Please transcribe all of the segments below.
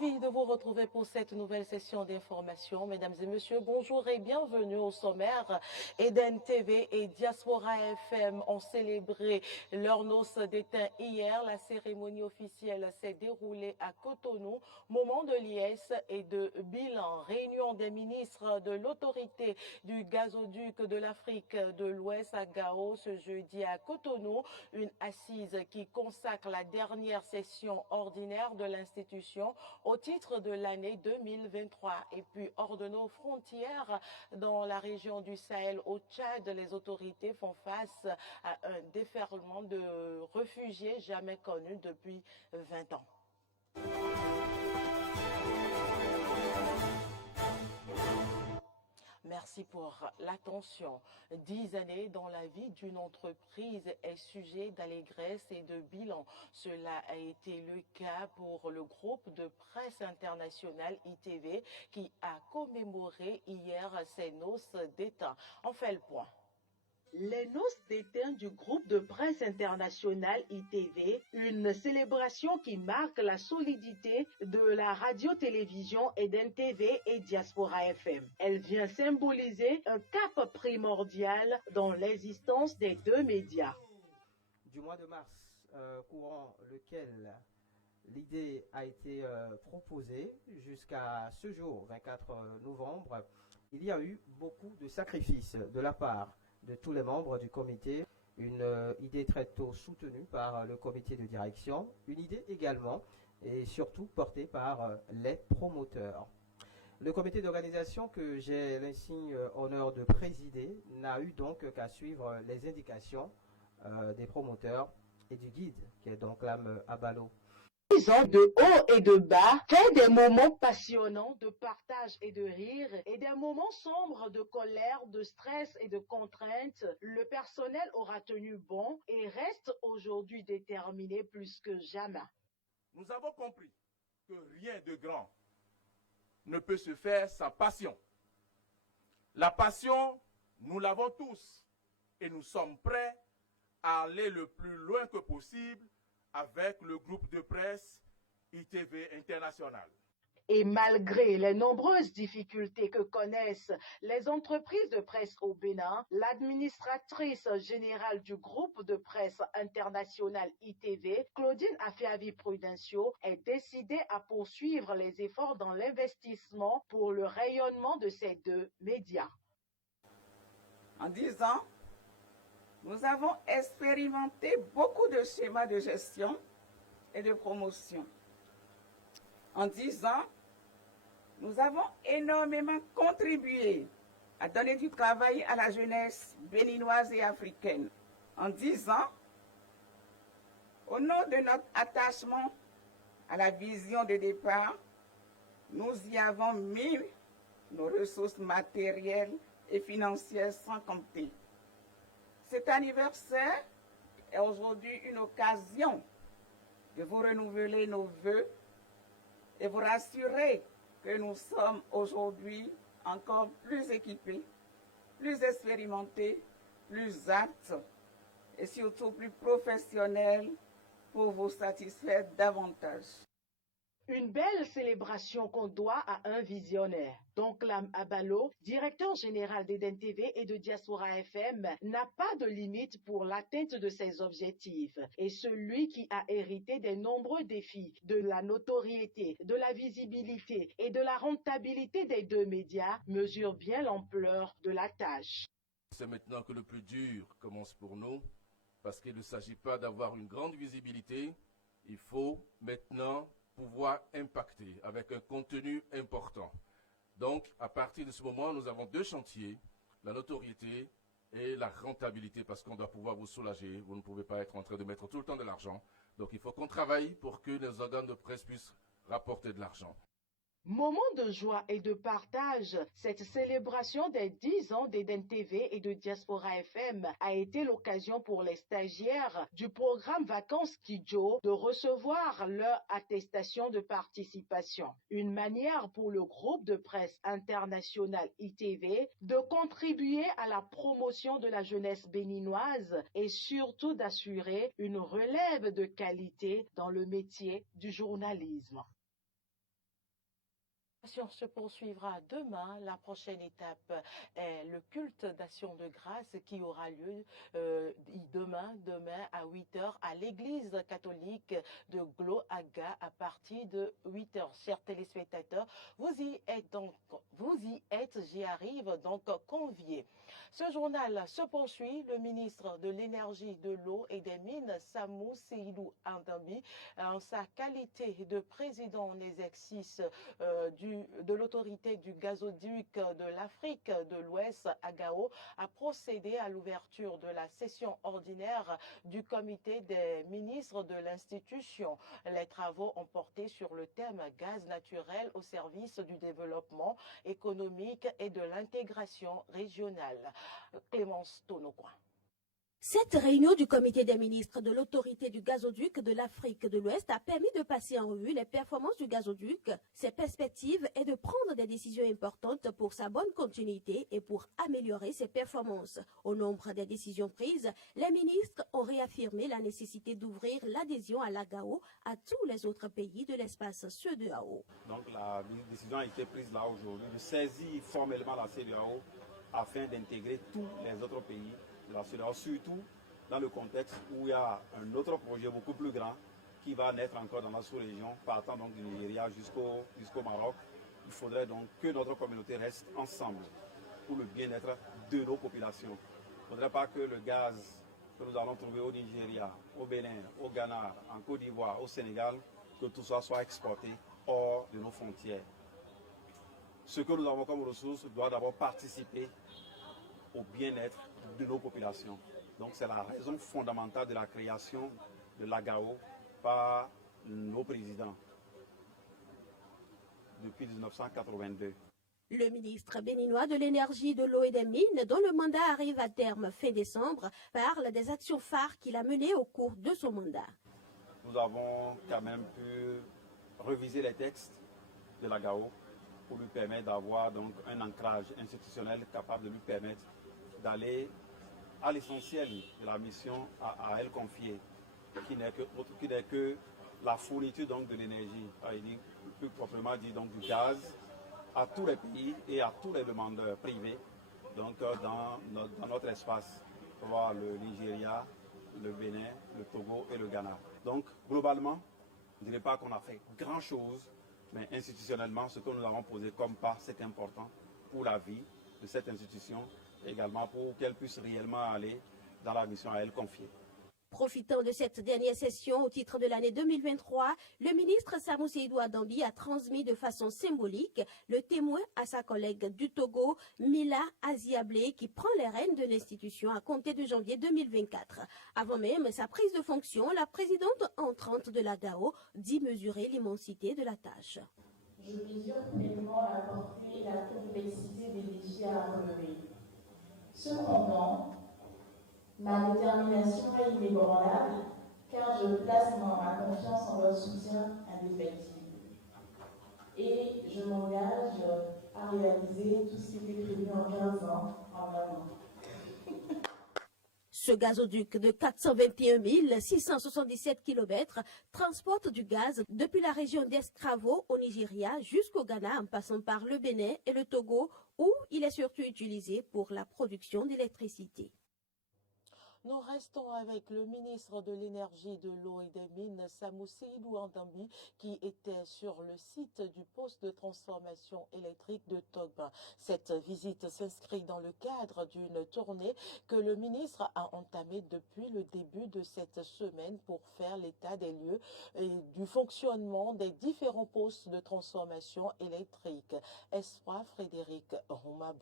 Ravi de vous retrouver pour cette nouvelle session d'information. Mesdames et messieurs, bonjour et bienvenue au sommaire. Eden TV et Diaspora FM ont célébré leur noces d'étain hier. La cérémonie officielle s'est déroulée à Cotonou. Moment de liesse et de bilan. Réunion des ministres de l'autorité du gazoduc de l'Afrique de l'Ouest à Gao ce jeudi à Cotonou. Une assise qui consacre la dernière session ordinaire de l'institution au titre de l'année 2023. Et puis, hors de nos frontières, dans la région du Sahel, au Tchad, les autorités font face à un déferlement de réfugiés jamais connu depuis 20 ans. Merci pour l'attention. 10 années dans la vie d'une entreprise est sujet d'allégresse et de bilan. Cela a été le cas pour le groupe de presse international ITV qui a commémoré hier ses noces d'étain. On fait le point. Les noces d'étain du groupe de presse international ITV, une célébration qui marque la solidité de la radio-télévision Eden TV et Diaspora FM. Elle vient symboliser un cap primordial dans l'existence des deux médias. Du mois de mars, courant lequel l'idée a été proposée jusqu'à ce jour, 24 novembre, il y a eu beaucoup de sacrifices de la part de tous les membres du comité, une idée très tôt soutenue par le comité de direction, une idée également et surtout portée par les promoteurs. Le comité d'organisation que j'ai l'insigne honneur de présider n'a eu donc qu'à suivre les indications des promoteurs et du guide qui est donc l'âme Abalo. 10 ans de haut et de bas, fait des moments passionnants de partage et de rire et des moments sombres de colère, de stress et de contraintes. Le personnel aura tenu bon et reste aujourd'hui déterminé plus que jamais. Nous avons compris que rien de grand ne peut se faire sans passion. La passion, nous l'avons tous et nous sommes prêts à aller le plus loin que possible avec le groupe de presse ITV International. Et malgré les nombreuses difficultés que connaissent les entreprises de presse au Bénin, l'administratrice générale du groupe de presse international ITV, Claudine Afeavi-Prudencio, est décidée à poursuivre les efforts dans l'investissement pour le rayonnement de ces deux médias. En 10 ans, nous avons expérimenté beaucoup de schémas de gestion et de promotion. En 10 ans, nous avons énormément contribué à donner du travail à la jeunesse béninoise et africaine. En 10 ans, au nom de notre attachement à la vision de départ, nous y avons mis nos ressources matérielles et financières sans compter. Cet anniversaire est aujourd'hui une occasion de vous renouveler nos vœux et vous rassurer que nous sommes aujourd'hui encore plus équipés, plus expérimentés, plus aptes et surtout plus professionnels pour vous satisfaire davantage. Une belle célébration qu'on doit à un visionnaire. Donc l'âme Abalo, directeur général d'Eden TV et de Diaspora FM, n'a pas de limite pour l'atteinte de ses objectifs. Et celui qui a hérité des nombreux défis, de la notoriété, de la visibilité et de la rentabilité des deux médias, mesure bien l'ampleur de la tâche. C'est maintenant que le plus dur commence pour nous, parce qu'il ne s'agit pas d'avoir une grande visibilité, il faut maintenant pouvoir impacter avec un contenu important. Donc, à partir de ce moment, nous avons deux chantiers, la notoriété et la rentabilité, parce qu'on doit pouvoir vous soulager. Vous ne pouvez pas être en train de mettre tout le temps de l'argent. Donc, il faut qu'on travaille pour que les organes de presse puissent rapporter de l'argent. Moment de joie et de partage, cette célébration des 10 ans d'Eden TV et de Diaspora FM a été l'occasion pour les stagiaires du programme Vacances Kidjo de recevoir leur attestation de participation. Une manière pour le groupe de presse international ITV de contribuer à la promotion de la jeunesse béninoise et surtout d'assurer une relève de qualité dans le métier du journalisme. Se poursuivra demain. La prochaine étape est le culte d'action de grâce qui aura lieu demain à 8h à l'église catholique de Gloaga à partir de 8h. Chers téléspectateurs, vous y êtes, j'y arrive donc conviés. Ce journal se poursuit. Le ministre de l'Énergie, de l'Eau et des Mines, Samou Seydou Andambi, en sa qualité de président en exercice de l'autorité du gazoduc de l'Afrique de l'Ouest à Gao, a procédé à l'ouverture de la session ordinaire du comité des ministres de l'institution. Les travaux ont porté sur le thème gaz naturel au service du développement économique et de l'intégration régionale. Clémence Tonocoin. Cette réunion du comité des ministres de l'autorité du gazoduc de l'Afrique de l'Ouest a permis de passer en revue les performances du gazoduc, ses perspectives et de prendre des décisions importantes pour sa bonne continuité et pour améliorer ses performances. Au nombre des décisions prises, les ministres ont réaffirmé la nécessité d'ouvrir l'adhésion à l'AGAO à tous les autres pays de l'espace CEDEAO. Donc la décision a été prise là aujourd'hui de saisir formellement la CEDEAO afin d'intégrer tous les autres pays de la CEDEAO, surtout dans le contexte où il y a un autre projet beaucoup plus grand qui va naître encore dans la sous-région, partant donc du Nigeria jusqu'au Maroc. Il faudrait donc que notre communauté reste ensemble pour le bien-être de nos populations. Il ne faudrait pas que le gaz que nous allons trouver au Nigeria, au Bénin, au Ghana, en Côte d'Ivoire, au Sénégal, que tout ça soit exporté hors de nos frontières. Ce que nous avons comme ressources doit d'abord participer au bien-être de nos populations. Donc c'est la raison fondamentale de la création de l'AGAO par nos présidents depuis 1982. Le ministre béninois de l'Énergie, de l'Eau et des Mines, dont le mandat arrive à terme fin décembre, parle des actions phares qu'il a menées au cours de son mandat. Nous avons quand même pu reviser les textes de l'AGAO pour lui permettre d'avoir donc un ancrage institutionnel capable de lui permettre d'aller à l'essentiel de la mission à elle confiée, qui n'est que la fourniture donc de l'énergie, plus proprement dit donc du gaz, à tous les pays et à tous les demandeurs privés, donc dans notre espace, soit le Nigeria, le Bénin, le Togo et le Ghana. Donc globalement, je ne dirais pas qu'on a fait grand chose, mais institutionnellement, ce que nous avons posé comme pas, c'est important pour la vie de cette institution, également pour qu'elle puisse réellement aller dans la mission à elle confiée. Profitant de cette dernière session au titre de l'année 2023, le ministre Samou Seydou Andambi a transmis de façon symbolique le témoin à sa collègue du Togo, Mila Aziablé, qui prend les rênes de l'institution à compter de janvier 2024. Avant même sa prise de fonction, la présidente entrante de l'AGAO dit mesurer l'immensité de la tâche. Je mesure pleinement la portée et la complexité des défis à relever. Cependant, ma détermination est inébranlable car je place ma confiance en votre soutien indéfectible. Et je m'engage à réaliser tout ce qui était prévu en 15 ans en un an. Ce gazoduc de 421 677 km transporte du gaz depuis la région d'Escravo au Nigeria jusqu'au Ghana en passant par le Bénin et le Togo où il est surtout utilisé pour la production d'électricité. Nous restons avec le ministre de l'Énergie, de l'Eau et des Mines, Samou Seydou Andambi, qui était sur le site du poste de transformation électrique de Togba. Cette visite s'inscrit dans le cadre d'une tournée que le ministre a entamée depuis le début de cette semaine pour faire l'état des lieux et du fonctionnement des différents postes de transformation électrique. Espoir Frédéric Romabou.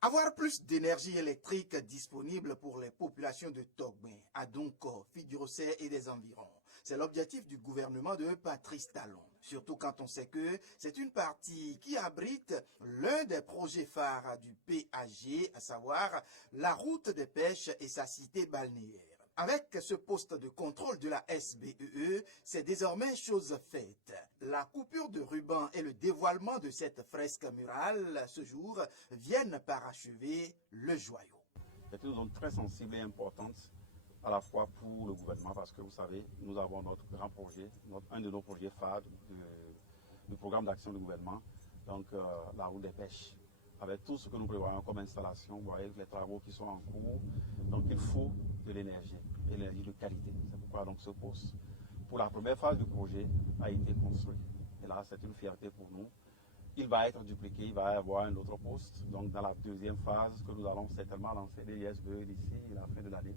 Avoir plus d'énergie électrique disponible pour les populations de Togba, Adonko, Figuirosset et des environs. C'est l'objectif du gouvernement de Patrice Talon. Surtout quand on sait que c'est une partie qui abrite l'un des projets phares du PAG, à savoir la route des pêches et sa cité balnéaire. Avec ce poste de contrôle de la SBEE, c'est désormais chose faite. La coupure de ruban et le dévoilement de cette fresque murale ce jour viennent parachever le joyau. C'est une zone très sensible et importante à la fois pour le gouvernement parce que vous savez, nous avons notre grand projet, un de nos projets phares du programme d'action du gouvernement, donc la route des pêches. Avec tout ce que nous prévoyons comme installation, vous voyez les travaux qui sont en cours. Donc il faut de l'énergie, et l'énergie de qualité. C'est pourquoi donc ce poste, pour la première phase du projet, a été construit. Et là, c'est une fierté pour nous. Il va être dupliqué, il va y avoir un autre poste. Donc dans la deuxième phase que nous allons certainement lancer les ISBE d'ici la fin de l'année,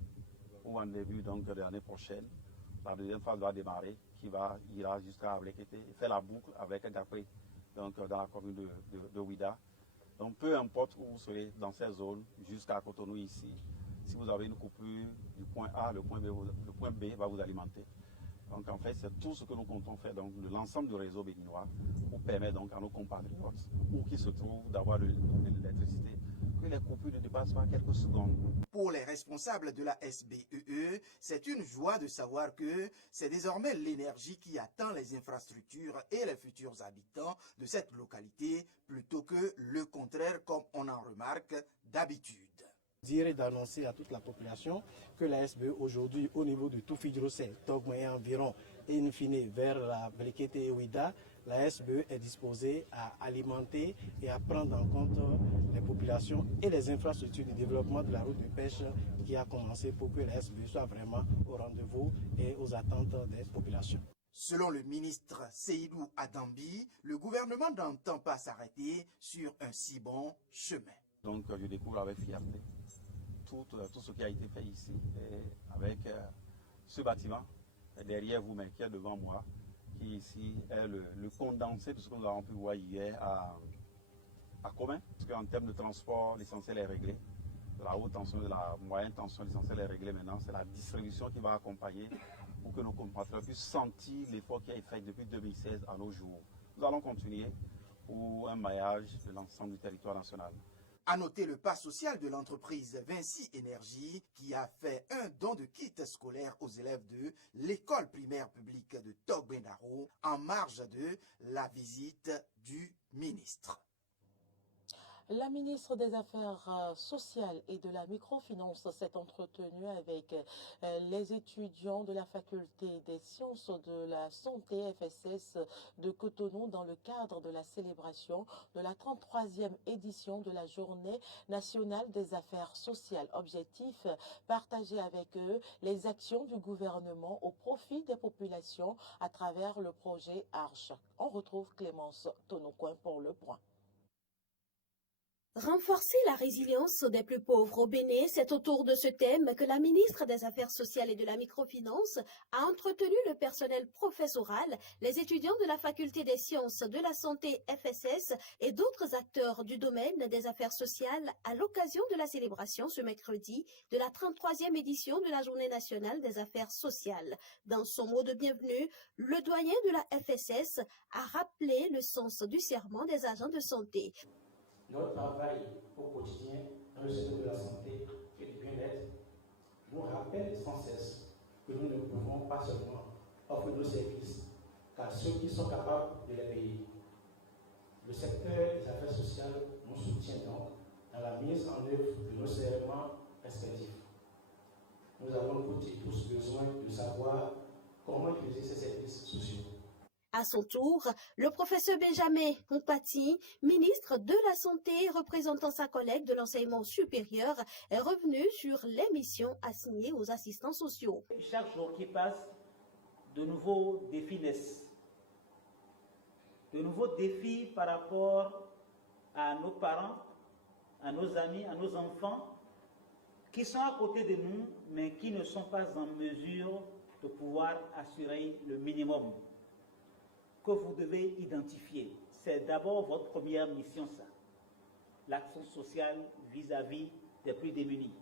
ou en début donc de l'année prochaine. La deuxième phase va démarrer, qui ira jusqu'à Ablekete et faire la boucle avec Gapé, donc dans la commune de Ouida. Donc peu importe où vous serez dans ces zones, jusqu'à Cotonou ici, si vous avez une coupure du point A, le point B va vous alimenter. Donc en fait, c'est tout ce que nous comptons faire, donc l'ensemble du réseau béninois, pour permettre donc à nos compatriotes, où qu'ils se trouvent, d'avoir de l'électricité, que les coupures ne dépassent pas quelques secondes. Pour les responsables de la SBEE, c'est une joie de savoir que c'est désormais l'énergie qui attend les infrastructures et les futurs habitants de cette localité, plutôt que le contraire comme on en remarque d'habitude. Dire d'annoncer à toute la population que la SBE aujourd'hui au niveau de tout Fidjirosé, Togma et environ, et in fine vers la Ablekete et Ouida, la SBE est disposée à alimenter et à prendre en compte les populations et les infrastructures de développement de la route de pêche qui a commencé pour que la SBE soit vraiment au rendez-vous et aux attentes des populations. Selon le ministre Seydou Adambi, le gouvernement n'entend pas s'arrêter sur un si bon chemin. Donc je découvre avec fierté tout ce qui a été fait ici, et avec ce bâtiment derrière vous, mais qui est devant moi, qui ici est le condensé de ce que nous avons pu voir hier à Commun. Parce qu'en termes de transport, l'essentiel est réglé. De la haute tension, de la moyenne tension, l'essentiel est réglé maintenant. C'est la distribution qui va accompagner pour que nos compatriotes puissent sentir l'effort qui a été fait depuis 2016 à nos jours. Nous allons continuer pour un maillage de l'ensemble du territoire national. À noter le pas social de l'entreprise Vinci Énergie qui a fait un don de kits scolaires aux élèves de l'école primaire publique de Togbendaro en marge de la visite du ministre. La ministre des Affaires sociales et de la microfinance s'est entretenue avec les étudiants de la faculté des sciences de la santé FSS de Cotonou dans le cadre de la célébration de la 33e édition de la Journée nationale des affaires sociales. Objectif, partager avec eux les actions du gouvernement au profit des populations à travers le projet ARCHE. On retrouve Clémence Tonocoin pour le point. Renforcer la résilience des plus pauvres au Bénin, c'est autour de ce thème que la ministre des Affaires sociales et de la microfinance a entretenu le personnel professoral, les étudiants de la faculté des sciences de la santé FSS et d'autres acteurs du domaine des affaires sociales à l'occasion de la célébration ce mercredi de la 33e édition de la Journée nationale des affaires sociales. Dans son mot de bienvenue, le doyen de la FSS a rappelé le sens du serment des agents de santé. Notre travail au quotidien dans le secteur de la santé et du bien-être nous rappelle sans cesse que nous ne pouvons pas seulement offrir nos services qu'à ceux qui sont capables de les payer. Le secteur des affaires sociales nous soutient donc dans la mise en œuvre de nos serments respectifs. Nous avons toutes et tous besoin de savoir comment utiliser ces services sociaux. À son tour, le professeur Benjamin Mpati, ministre de la Santé, représentant sa collègue de l'enseignement supérieur, est revenu sur les missions assignées aux assistants sociaux. Chaque jour qui passe, de nouveaux défis naissent. De nouveaux défis par rapport à nos parents, à nos amis, à nos enfants, qui sont à côté de nous, mais qui ne sont pas en mesure de pouvoir assurer le minimum que vous devez identifier. C'est d'abord votre première mission, ça. L'action sociale vis-à-vis des plus démunis.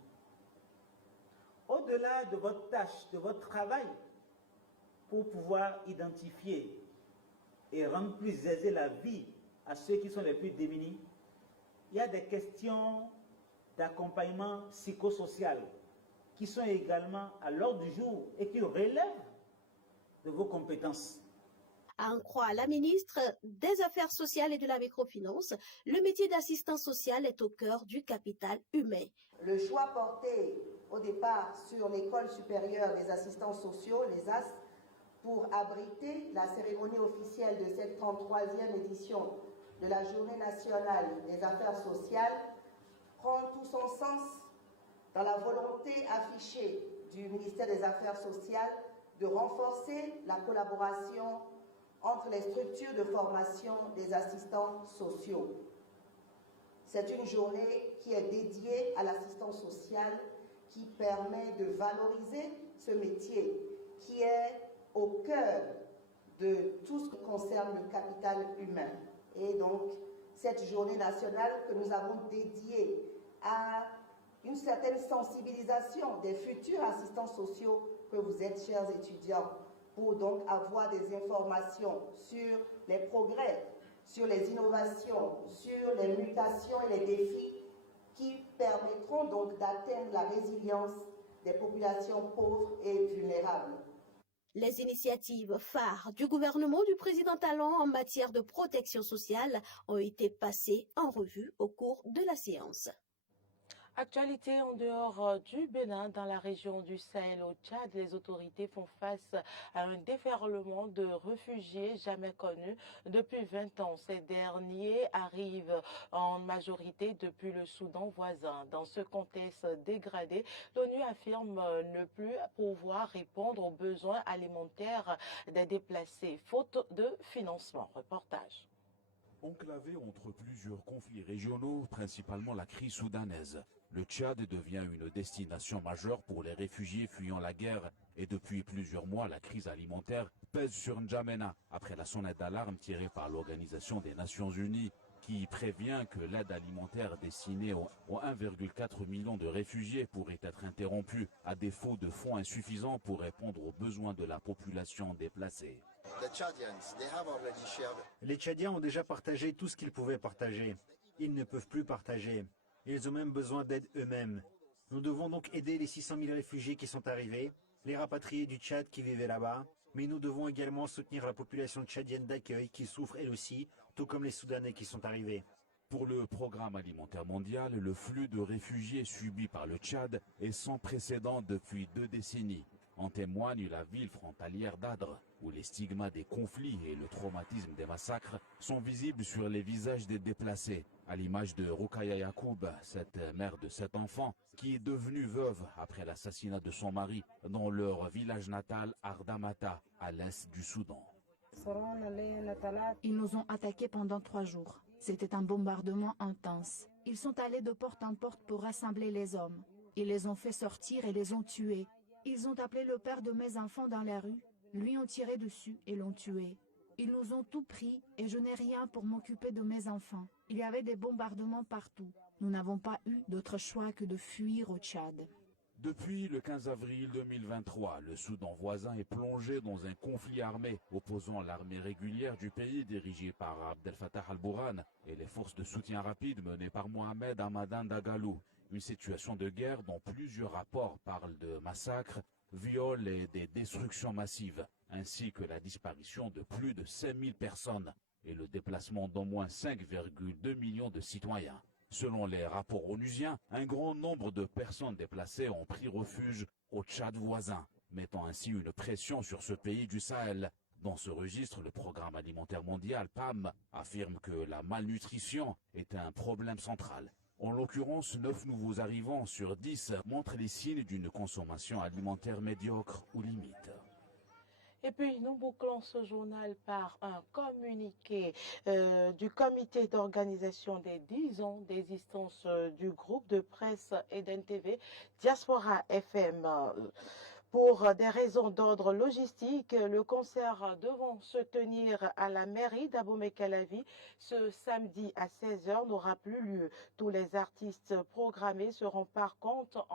Au-delà de votre tâche, de votre travail, pour pouvoir identifier et rendre plus aisée la vie à ceux qui sont les plus démunis, il y a des questions d'accompagnement psychosocial qui sont également à l'ordre du jour et qui relèvent de vos compétences. À en croire la ministre des Affaires sociales et de la microfinance, le métier d'assistant social est au cœur du capital humain. Le choix porté au départ sur l'École supérieure des assistants sociaux, les AS, pour abriter la cérémonie officielle de cette 33e édition de la Journée nationale des affaires sociales prend tout son sens dans la volonté affichée du ministère des Affaires sociales de renforcer la collaboration entre les structures de formation des assistants sociaux. C'est une journée qui est dédiée à l'assistance sociale, qui permet de valoriser ce métier qui est au cœur de tout ce qui concerne le capital humain. Et donc, cette journée nationale que nous avons dédiée à une certaine sensibilisation des futurs assistants sociaux que vous êtes, chers étudiants, pour donc avoir des informations sur les progrès, sur les innovations, sur les mutations et les défis qui permettront donc d'atteindre la résilience des populations pauvres et vulnérables. Les initiatives phares du gouvernement du président Talon en matière de protection sociale ont été passées en revue au cours de la séance. Actualité en dehors du Bénin, dans la région du Sahel au Tchad, les autorités font face à un déferlement de réfugiés jamais connus depuis 20 ans. Ces derniers arrivent en majorité depuis le Soudan voisin. Dans ce contexte dégradé, l'ONU affirme ne plus pouvoir répondre aux besoins alimentaires des déplacés, faute de financement. Reportage. Enclavé entre plusieurs conflits régionaux, principalement la crise soudanaise, le Tchad devient une destination majeure pour les réfugiés fuyant la guerre et depuis plusieurs mois, la crise alimentaire pèse sur N'Djamena après la sonnette d'alarme tirée par l'Organisation des Nations Unies qui prévient que l'aide alimentaire destinée aux 1,4 million de réfugiés pourrait être interrompue à défaut de fonds insuffisants pour répondre aux besoins de la population déplacée. Les Tchadiens ont déjà partagé tout ce qu'ils pouvaient partager. Ils ne peuvent plus partager. Ils ont même besoin d'aide eux-mêmes. Nous devons donc aider les 600 000 réfugiés qui sont arrivés, les rapatriés du Tchad qui vivaient là-bas, mais nous devons également soutenir la population tchadienne d'accueil qui souffre elle aussi, tout comme les Soudanais qui sont arrivés. Pour le Programme alimentaire mondial, le flux de réfugiés subi par le Tchad est sans précédent depuis 2 décennies. En témoigne la ville frontalière d'Adre, où les stigmas des conflits et le traumatisme des massacres sont visibles sur les visages des déplacés, à l'image de Rukaya Yacoub, cette mère de 7 enfants, qui est devenue veuve après l'assassinat de son mari dans leur village natal Ardamata, à l'est du Soudan. Ils nous ont attaqués pendant 3 jours. C'était un bombardement intense. Ils sont allés de porte en porte pour rassembler les hommes. Ils les ont fait sortir et les ont tués. Ils ont appelé le père de mes enfants dans la rue, lui ont tiré dessus et l'ont tué. Ils nous ont tout pris et je n'ai rien pour m'occuper de mes enfants. Il y avait des bombardements partout. Nous n'avons pas eu d'autre choix que de fuir au Tchad. Depuis le 15 avril 2023, le Soudan voisin est plongé dans un conflit armé opposant l'armée régulière du pays dirigée par Abdel Fattah al-Burhan et les forces de soutien rapide menées par Mohamed Hamadan Dagalo. Une situation de guerre dont plusieurs rapports parlent de massacres, viols et des destructions massives, ainsi que la disparition de plus de 5000 personnes et le déplacement d'au moins 5,2 millions de citoyens. Selon les rapports onusiens, un grand nombre de personnes déplacées ont pris refuge au Tchad voisin, mettant ainsi une pression sur ce pays du Sahel. Dans ce registre, le Programme alimentaire mondial, PAM, affirme que la malnutrition est un problème central. En l'occurrence, 9 nouveaux arrivants sur 10 montrent les signes d'une consommation alimentaire médiocre ou limite. Et puis, nous bouclons ce journal par un communiqué du comité d'organisation des 10 ans d'existence du groupe de presse Eden TV Diaspora FM. Pour des raisons d'ordre logistique, le concert devant se tenir à la mairie d'Abomey-Calavi ce samedi à 16h n'aura plus lieu. Tous les artistes programmés seront par contre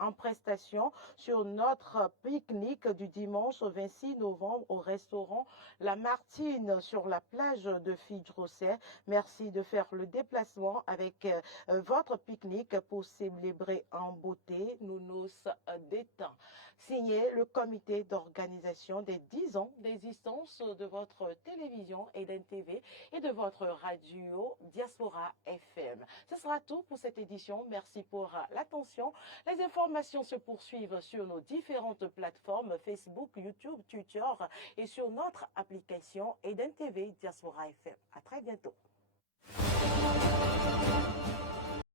en prestation sur notre pique-nique du dimanche 26 novembre au restaurant La Martine sur la plage de Fidjrosset. Merci de faire le déplacement avec votre pique-nique pour célébrer en beauté nos noces d'étain. Signé le comité d'organisation des 10 ans d'existence de votre télévision Eden TV et de votre radio Diaspora FM. Ce sera tout pour cette édition. Merci pour l'attention. Les informations se poursuivent sur nos différentes plateformes Facebook, YouTube, Twitter et sur notre application Eden TV Diaspora FM. À très bientôt.